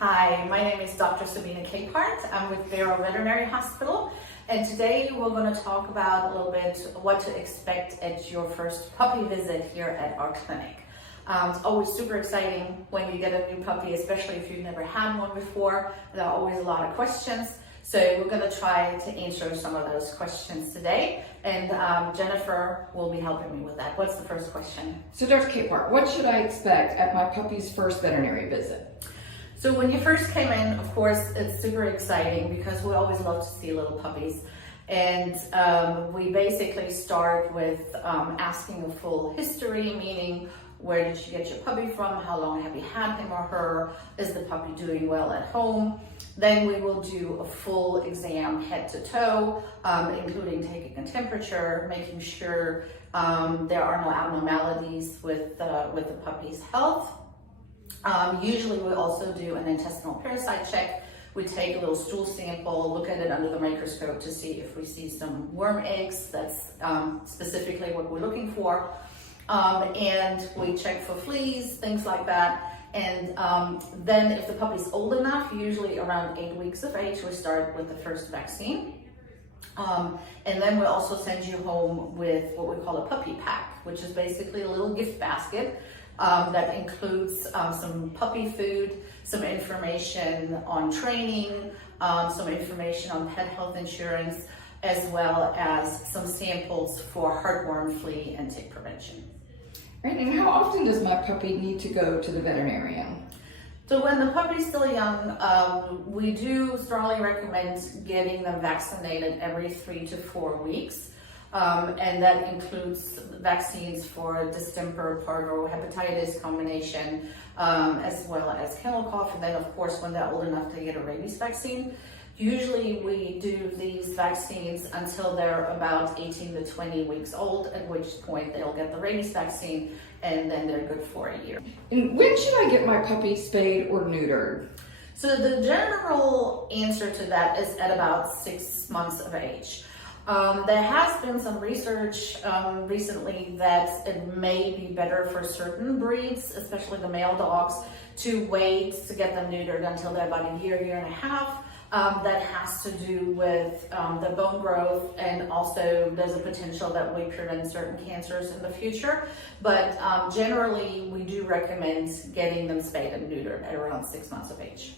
Hi, my name is Dr. Sabina Capehart. I'm with Vero Veterinary Hospital, and today we're going to talk about a little bit what to expect at your first puppy visit here at our clinic. It's always super exciting when you get a new puppy, especially if you've never had one before. There are always a lot of questions, so we're going to try to answer some of those questions today, and Jennifer will be helping me with that. What's the first question? So Dr. Capehart, what should I expect at my puppy's first veterinary visit? So when you first came in, of course, it's super exciting because we always love to see little puppies. And we basically start with asking a full history, meaning where did you get your puppy from? How long have you had him or her? Is the puppy doing well at home? Then we will do a full exam head to toe, including taking a temperature, making sure there are no abnormalities with the puppy's health. Usually we also do an intestinal parasite check. We take a little stool sample, look at it under the microscope to see if we see some worm eggs. That's specifically what we're looking for. And we check for fleas, things like that. And then if the puppy's old enough, usually around 8 weeks of age, we start with the first vaccine. And then we also send you home with what we call a puppy pack, which is basically a little gift basket that includes some puppy food, some information on training, some information on pet health insurance, as well as some samples for heartworm, flea, and tick prevention. Right, and how often does my puppy need to go to the veterinarian? So when the puppy's still young, we do strongly recommend getting them vaccinated every 3 to 4 weeks. And that includes vaccines for distemper, parvo, hepatitis combination, as well as kennel cough. And then, of course, when they're old enough to get a rabies vaccine. Usually we do these vaccines until they're about 18 to 20 weeks old, at which point they'll get the rabies vaccine, and then they're good for a year. And when should I get my puppy spayed or neutered? So the general answer to that is at about 6 months of age. There has been some research recently that it may be better for certain breeds, especially the male dogs, to wait to get them neutered until they're about a year and a half. That has to do with the bone growth, and also there's a potential that we prevent certain cancers in the future. But generally, we do recommend getting them spayed and neutered at around 6 months of age.